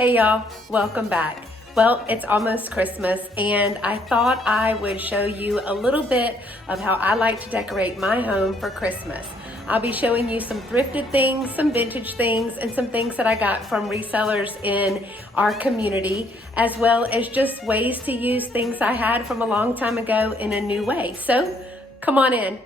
Hey y'all, welcome back. Well, it's almost Christmas and I thought I would show you a little bit of how I like to decorate my home for Christmas. I'll be showing you some thrifted things, some vintage things, and some things that I got from resellers in our community, as well as just ways to use things I had from a long time ago in a new way. So come on in.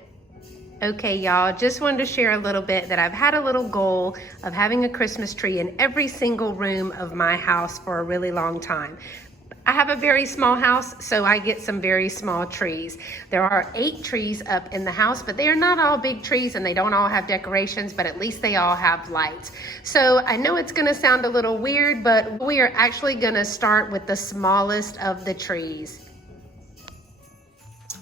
Okay, y'all, just wanted to share a little bit that I've had a little goal of having a Christmas tree in every single room of my house for a really long time. I have a very small house, so I get some very small trees. There are 8 trees up in the house, but they are not all big trees and they don't all have decorations, but at least they all have lights. So I know it's gonna sound a little weird, but we are actually gonna start with the smallest of the trees.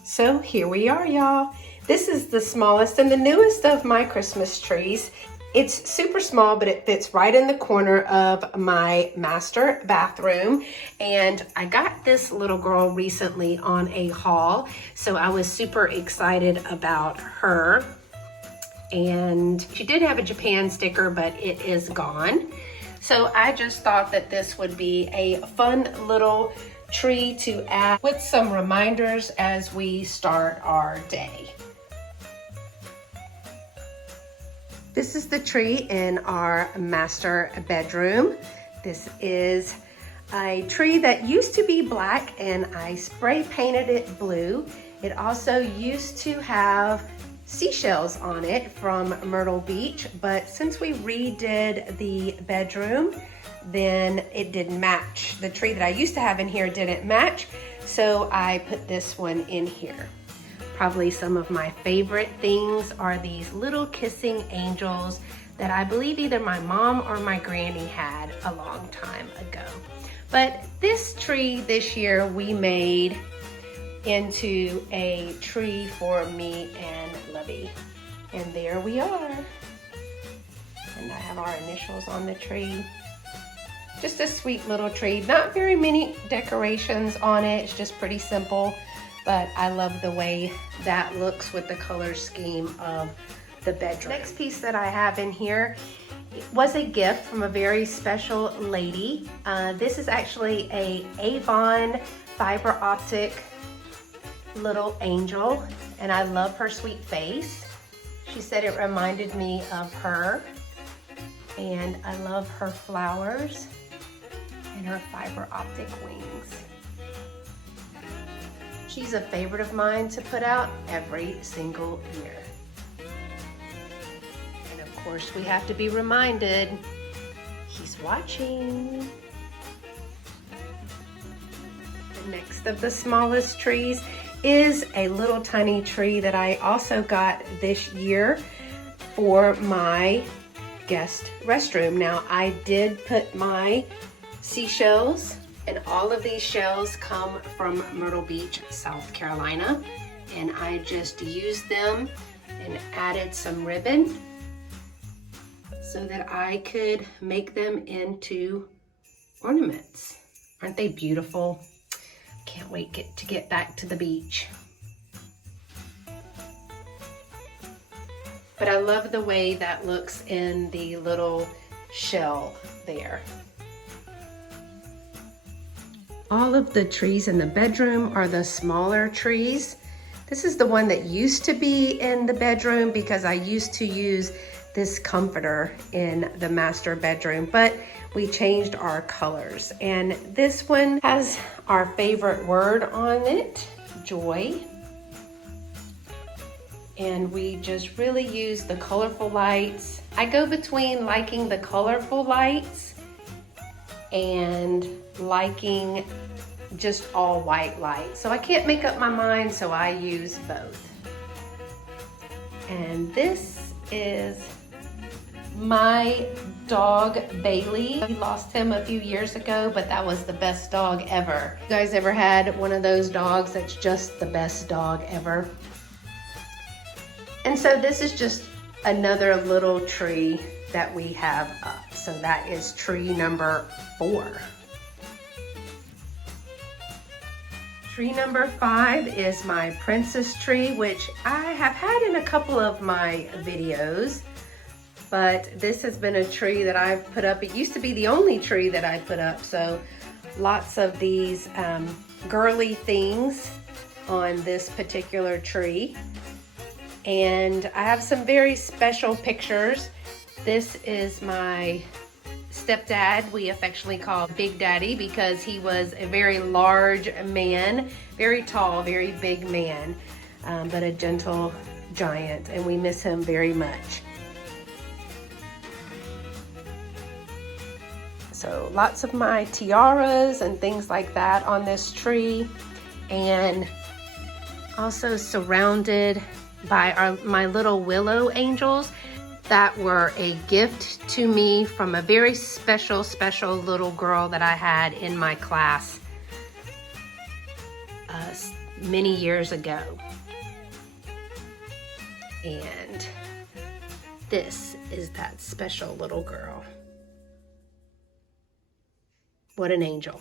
So here we are, y'all. This is the smallest and the newest of my Christmas trees. It's super small, but it fits right in the corner of my master bathroom. And I got this little girl recently on a haul, so I was super excited about her. And she did have a Japan sticker, but it is gone. So I just thought that this would be a fun little tree to add with some reminders as we start our day. This is the tree in our master bedroom. This is a tree that used to be black and I spray painted it blue. It also used to have seashells on it from Myrtle Beach, but since we redid the bedroom, then it didn't match. The tree that I used to have in here didn't match, so I put this one in here. Probably some of my favorite things are these little kissing angels that I believe either my mom or my granny had a long time ago. But this tree this year we made into a tree for me and Lovey. And there we are. And I have our initials on the tree. Just a sweet little tree. Not very many decorations on it. It's just pretty simple. But I love the way that looks with the color scheme of the bedroom. Next piece that I have in here was a gift from a very special lady. This is actually a Avon fiber optic little angel, and I love her sweet face. She said it reminded me of her, and I love her flowers and her fiber optic wings. She's a favorite of mine to put out every single year. And of course, we have to be reminded, he's watching. The next of the smallest trees is a little tiny tree that I also got this year for my guest restroom. Now, I did put my seashells, and all of these shells come from Myrtle Beach, South Carolina. And I just used them and added some ribbon so that I could make them into ornaments. Aren't they beautiful? Can't wait to get back to the beach. But I love the way that looks in the little shell there. All of the trees in the bedroom are the smaller trees. This is the one that used to be in the bedroom because I used to use this comforter in the master bedroom, but we changed our colors. And this one has our favorite word on it, joy. And we just really use the colorful lights. I go between liking the colorful lights and liking just all white light. So I can't make up my mind, so I use both. And this is my dog, Bailey. We lost him a few years ago, but that was the best dog ever. You guys ever had one of those dogs that's just the best dog ever? And so this is just another little tree that we have up. So that is tree number 4. Tree number 5 is my princess tree, which I have had in a couple of my videos. but this has been a tree that I've put up. It used to be the only tree that I put up, so lots of these girly things on this particular tree. And I have some very special pictures. This is my stepdad. We affectionately call Big Daddy because he was a very large man, very tall, very big man, but a gentle giant, and we miss him very much. So lots of my tiaras and things like that on this tree, and also surrounded by my little willow angels that were a gift to me from a very special little girl that I had in my class many years ago. And this is that special little girl. What an angel.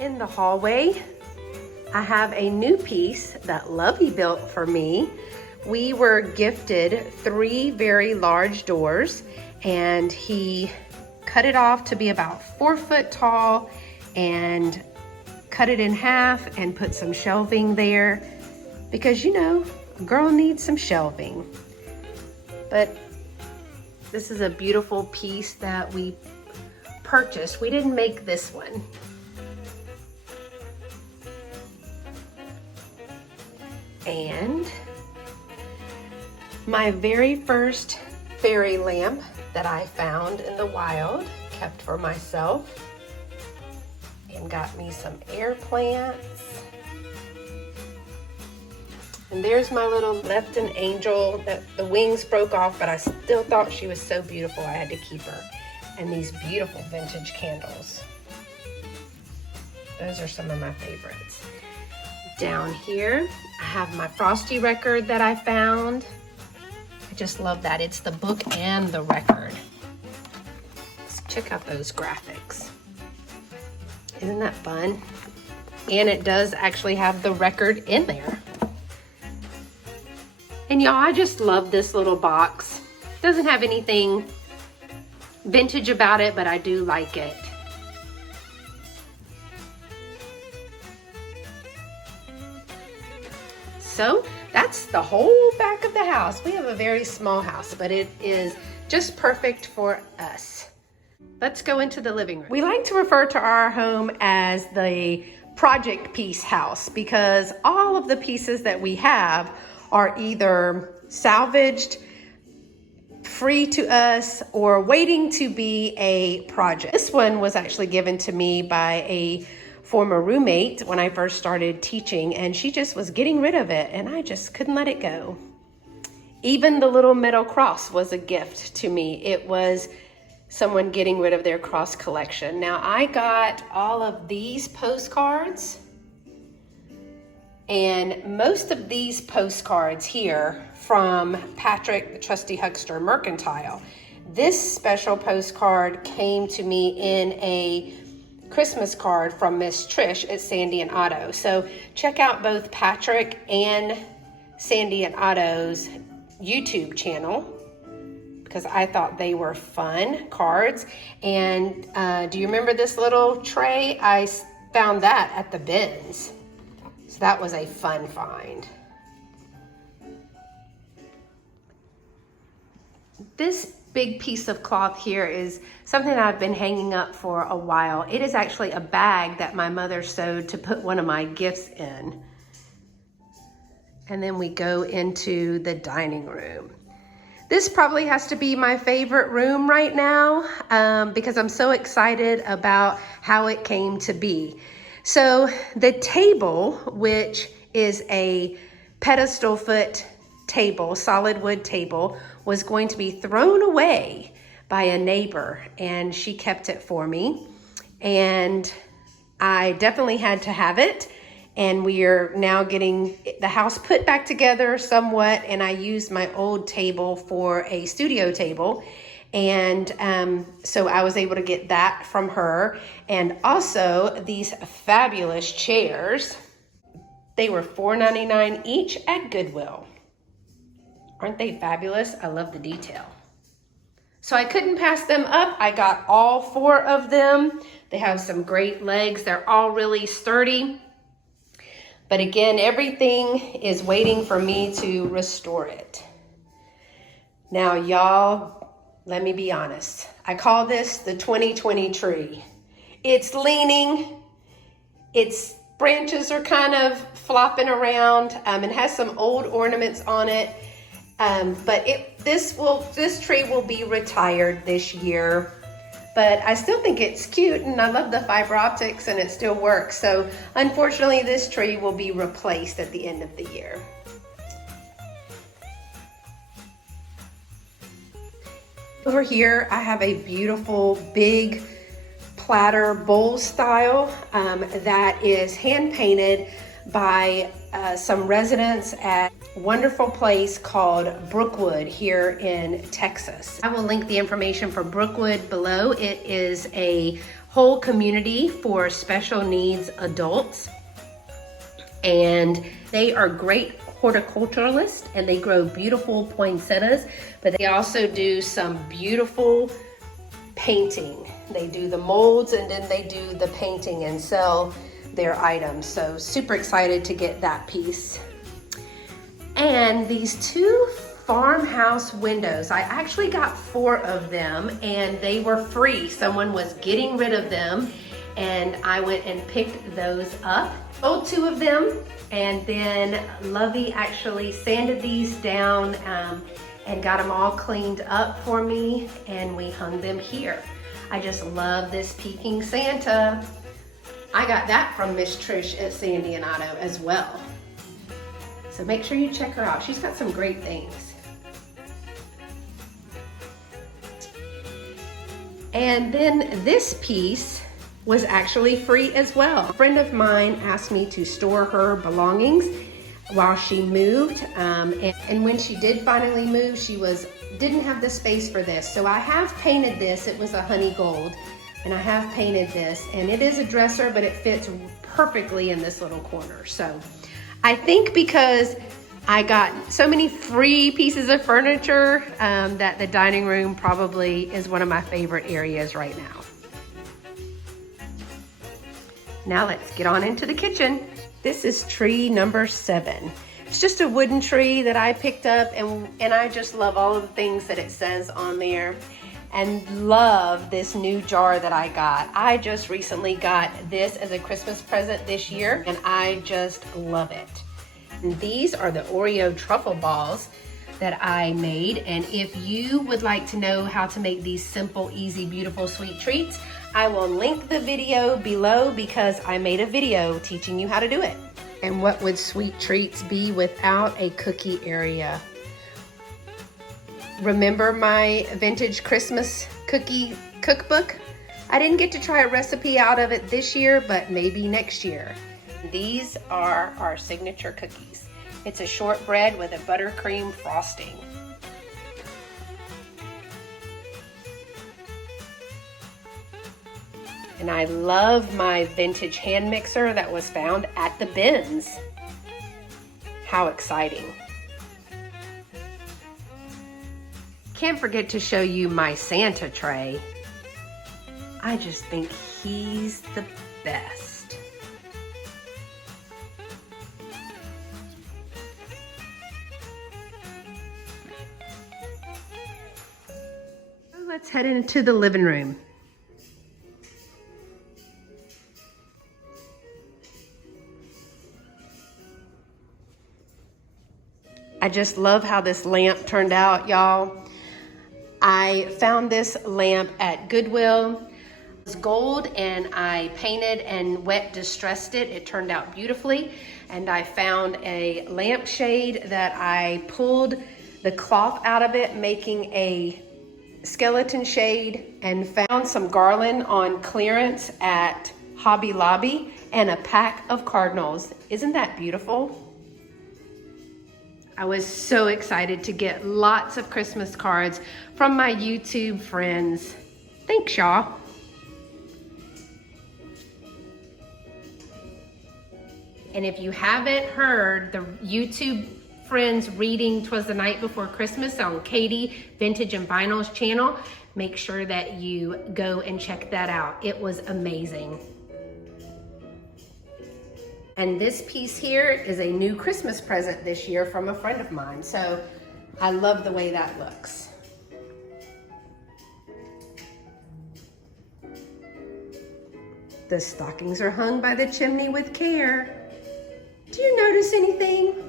In the hallway, I have a new piece that Lovey built for me. We were gifted 3 very large doors, and he cut it off to be about 4 foot tall and cut it in half and put some shelving there because, you know, a girl needs some shelving. But this is a beautiful piece that we purchased. We didn't make this one. And my very first fairy lamp that I found in the wild, kept for myself, and got me some air plants. And there's my little Lefton angel that the wings broke off, but I still thought she was so beautiful I had to keep her. And these beautiful vintage candles. Those are some of my favorites. Down here, I have my Frosty record that I found. I just love that. It's the book and the record. Let's check out those graphics. Isn't that fun? And it does actually have the record in there. And y'all, I just love this little box. Doesn't have anything vintage about it, but I do like it. So that's the whole back of the house. We have a very small house, but it is just perfect for us. Let's go into the living room. We like to refer to our home as the project piece house because all of the pieces that we have are either salvaged, free to us, or waiting to be a project. This one was actually given to me by a former roommate when I first started teaching, and she just was getting rid of it, and I just couldn't let it go. Even the little metal cross was a gift to me. It was someone getting rid of their cross collection. Now I got all of these postcards, and most of these postcards here from Patrick, the Trusty Huckster Mercantile. This special postcard came to me in a Christmas card from Miss Trish at Sandy and Otto. So check out both Patrick and Sandy and Otto's YouTube channel because I thought they were fun cards. And do you remember this little tray? I found that at the bins. So that was a fun find. This big piece of cloth here is something that I've been hanging up for a while. It is actually a bag that my mother sewed to put one of my gifts in. And then we go into the dining room. This probably has to be my favorite room right now because I'm so excited about how it came to be. So the table, which is a pedestal foot table, solid wood table, was going to be thrown away by a neighbor, and she kept it for me. And I definitely had to have it. And we are now getting the house put back together somewhat, and I used my old table for a studio table. And so I was able to get that from her. And also these fabulous chairs. They were $4.99 each at Goodwill. Aren't they fabulous? I love the detail. So I couldn't pass them up. I got all 4 of them. They have some great legs. They're all really sturdy. But again, everything is waiting for me to restore it. Now, y'all, let me be honest. I call this the 2020 tree. It's leaning. Its branches are kind of flopping around. It has some old ornaments on it. But this tree will be retired this year. But I still think it's cute, and I love the fiber optics, and it still works. So unfortunately, this tree will be replaced at the end of the year. Over here, I have a beautiful big platter bowl style that is hand painted by some residents at a wonderful place called Brookwood here in Texas. I will link the information for Brookwood below. It is a whole community for special needs adults, and they are great horticulturalists, and they grow beautiful poinsettias, but they also do some beautiful painting. They do the molds, and then they do the painting and sell their items. So super excited to get that piece. And these 2 farmhouse windows, I actually got 4 of them, and they were free. Someone was getting rid of them, and I went and picked those up. Sold 2 of them, and then Lovey actually sanded these down and got them all cleaned up for me, and we hung them here. I just love this peeking Santa. I got that from Miss Trish at Sandy and Otto as well. So make sure you check her out. She's got some great things. And then this piece was actually free as well. A friend of mine asked me to store her belongings while she moved. And when she did finally move, she didn't have the space for this. So I have painted this. It was a honey gold. And I have painted this, and it is a dresser, but it fits perfectly in this little corner. So I think because I got so many free pieces of furniture that the dining room probably is one of my favorite areas right now. Now let's get on into the kitchen. This is tree number 7. It's just a wooden tree that I picked up, and I just love all of the things that it says on there. And love this new jar that I got. I just recently got this as a Christmas present this year, and I just love it. And these are the Oreo truffle balls that I made. And if you would like to know how to make these simple, easy, beautiful, sweet treats, I will link the video below because I made a video teaching you how to do it. And what would sweet treats be without a cookie area? Remember my vintage Christmas cookie cookbook? I didn't get to try a recipe out of it this year, but maybe next year. These are our signature cookies. It's a shortbread with a buttercream frosting. And I love my vintage hand mixer that was found at the bins. How exciting. Can't forget to show you my Santa tray. I just think he's the best. Let's head into the living room. I just love how this lamp turned out, y'all. I found this lamp at Goodwill. It's gold, and I painted and wet distressed it. It turned out beautifully. And I found a lampshade that I pulled the cloth out of it, making a skeleton shade, and found some garland on clearance at Hobby Lobby and a pack of cardinals. Isn't that beautiful? I was so excited to get lots of Christmas cards from my YouTube friends. Thanks, y'all. And if you haven't heard, the YouTube friends reading "'Twas the Night Before Christmas" on Katie Vintage and Vinyl's channel. Make sure that you go and check that out. It was amazing. And this piece here is a new Christmas present this year from a friend of mine. So I love the way that looks. The stockings are hung by the chimney with care. Do you notice anything?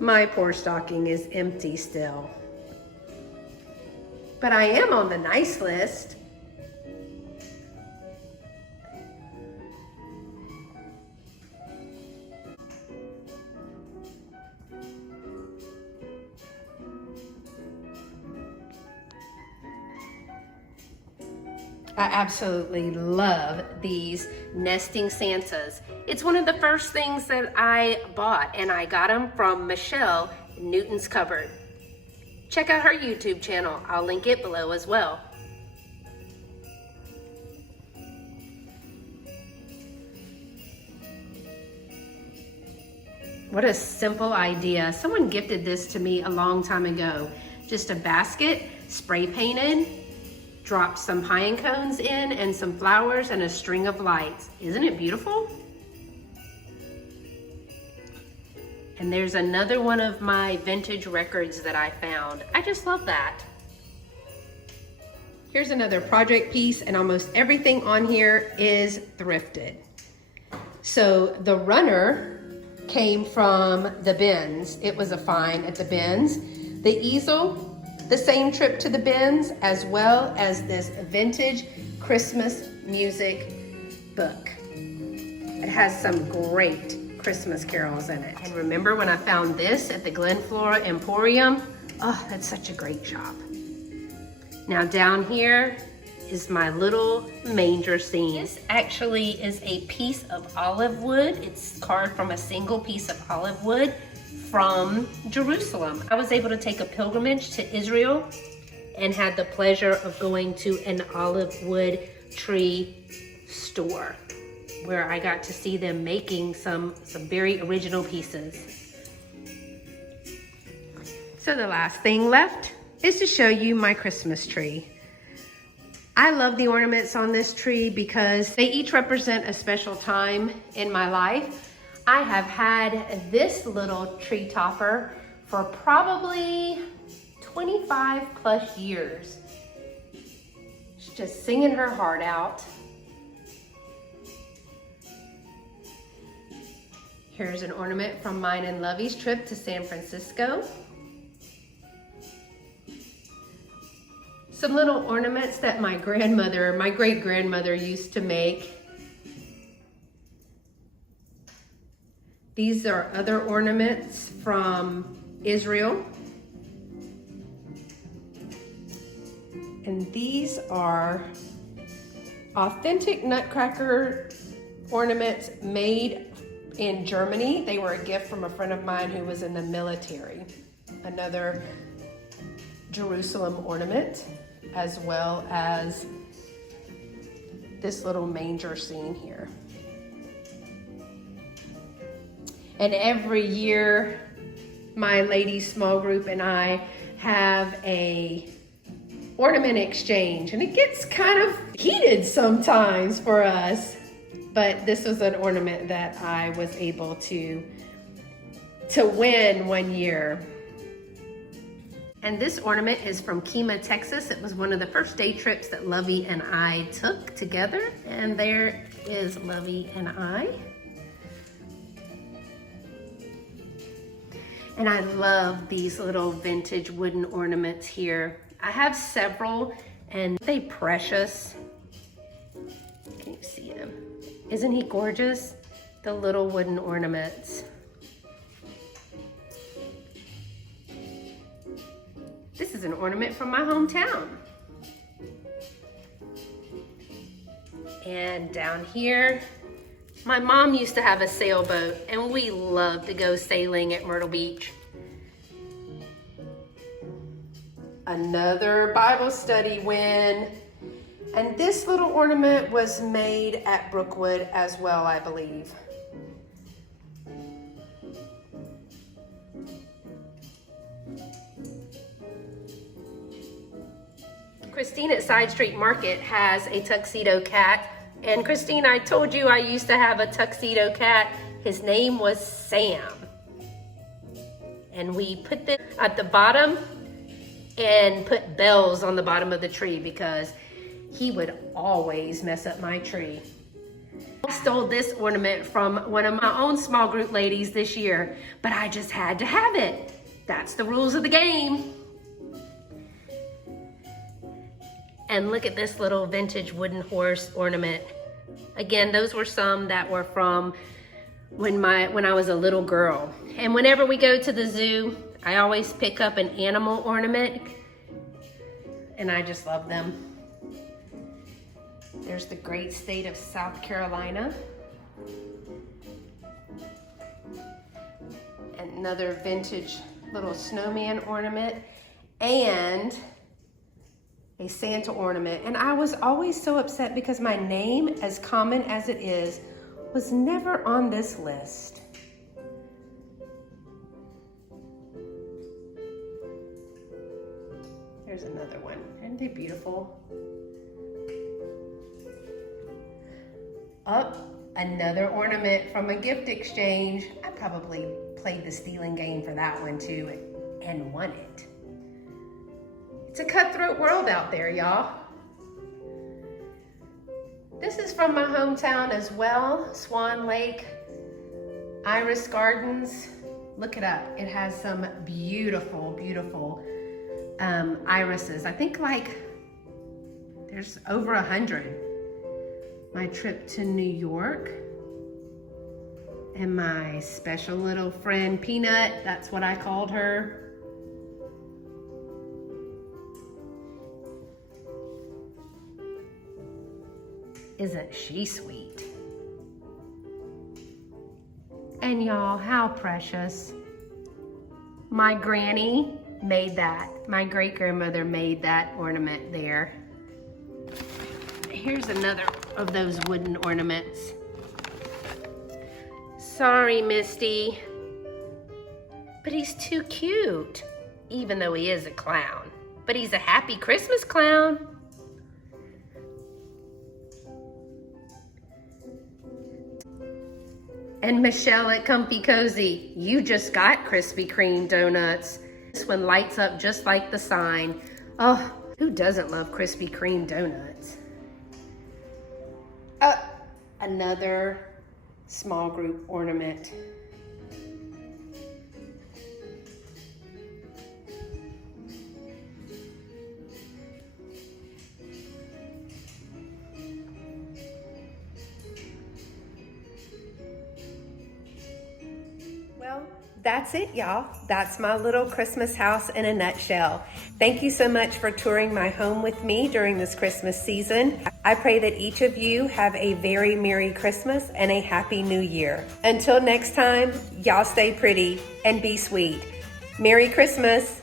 My poor stocking is empty still. But I am on the nice list. I absolutely love these nesting Santas. It's one of the first things that I bought, and I got them from Michelle Newton's Cupboard. Check out her YouTube channel. I'll link it below as well. What a simple idea. Someone gifted this to me a long time ago. Just a basket, spray painted, dropped some pine cones in and some flowers and a string of lights. Isn't it beautiful? And there's another one of my vintage records that I found. I just love that. Here's another project piece, and almost everything on here is thrifted. So the runner came from the bins. It was a find at the bins. The easel, the same trip to the bins, as well as this vintage Christmas music book. It has some great Christmas carols in it. And remember when I found this at the Glen Flora Emporium? Oh, that's such a great shop. Now down here is my little manger scene. This actually is a piece of olive wood. It's carved from a single piece of olive wood from Jerusalem. I was able to take a pilgrimage to Israel and had the pleasure of going to an olive wood tree store where I got to see them making some very original pieces. So the last thing left is to show you my Christmas tree. I love the ornaments on this tree because they each represent a special time in my life. I have had this little tree topper for probably 25 plus years. She's just singing her heart out. Here's an ornament from mine and Lovey's trip to San Francisco. Some little ornaments that my great-grandmother used to make. These are other ornaments from Israel. And these are authentic nutcracker ornaments made in Germany. They were a gift from a friend of mine who was in the military. Another Jerusalem ornament, as well as this little manger scene here. And every year, my ladies small group and I have a ornament exchange, and it gets kind of heated sometimes for us. But this was an ornament that I was able to win one year. And this ornament is from Kemah, Texas. It was one of the first day trips that Lovey and I took together. And there is Lovey and I. And I love these little vintage wooden ornaments here. I have several, and they're precious. Can you see him? Isn't he gorgeous? The little wooden ornaments. This is an ornament from my hometown. And down here, my mom used to have a sailboat, and we loved to go sailing at Myrtle Beach. Another Bible study win. And this little ornament was made at Brookwood as well, I believe. Christine at Side Street Market has a tuxedo cat. And Christine, I told you I used to have a tuxedo cat. His name was Sam. And we put this at the bottom and put bells on the bottom of the tree because he would always mess up my tree. I stole this ornament from one of my own small group ladies this year, but I just had to have it. That's the rules of the game. And look at this little vintage wooden horse ornament. Again, those were some that were from when I was a little girl. And whenever we go to the zoo, I always pick up an animal ornament, and I just love them. There's the great state of South Carolina. Another vintage little snowman ornament and a Santa ornament. And I was always so upset because my name, as common as it is, was never on this list. There's another one. Aren't they beautiful? Oh, another ornament from a gift exchange. I probably played the stealing game for that one too and won it. It's a cutthroat world out there, y'all. This is from my hometown as well, Swan Lake, Iris Gardens. Look it up. It has some beautiful, beautiful irises. I think like there's over 100. My trip to New York and my special little friend Peanut, that's what I called her. Isn't she sweet? And y'all, how precious. My granny made that. My great-grandmother made that ornament there. Here's another of those wooden ornaments. Sorry, Misty, but he's too cute, even though he is a clown. But he's a happy Christmas clown. And Michelle at Comfy Cozy, you just got Krispy Kreme donuts. This one lights up just like the sign. Oh, who doesn't love Krispy Kreme donuts? Another small group ornament. Well, that's it, y'all. That's my little Christmas house in a nutshell. Thank you so much for touring my home with me during this Christmas season. I pray that each of you have a very Merry Christmas and a Happy New Year. Until next time, y'all stay pretty and be sweet. Merry Christmas.